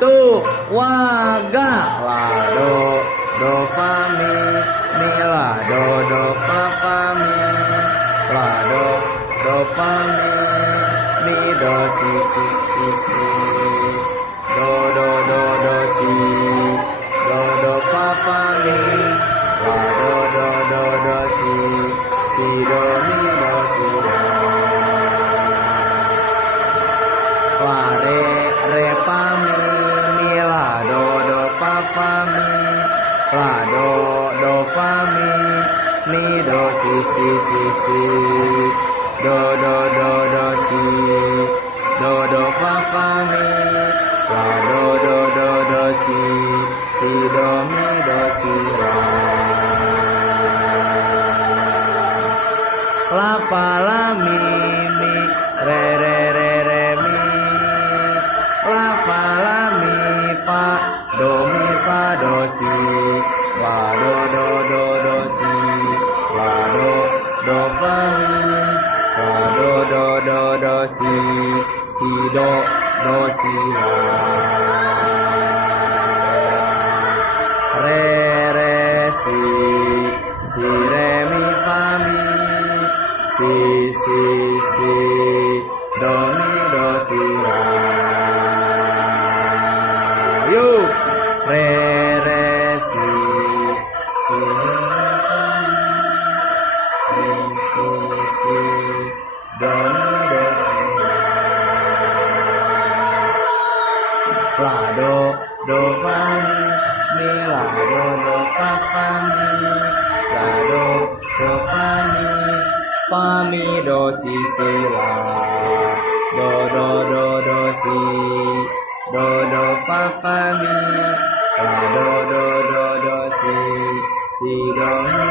tu wa ga la do fa mi la do fa mi la do fa mi do si do si do fa mi la do si do mi do si la re fa mi la do fa mi la do fa mi do si do si do fa mi la do si do mi do si la fa la mi re mi la fa la mi fa do si la do si la do fa mi la do si do si la re si re mi fa mi si do mi do si la yo re si do mi do do fa mi la do fa mi la do fa mi do si la do si do fa mi la do si do mi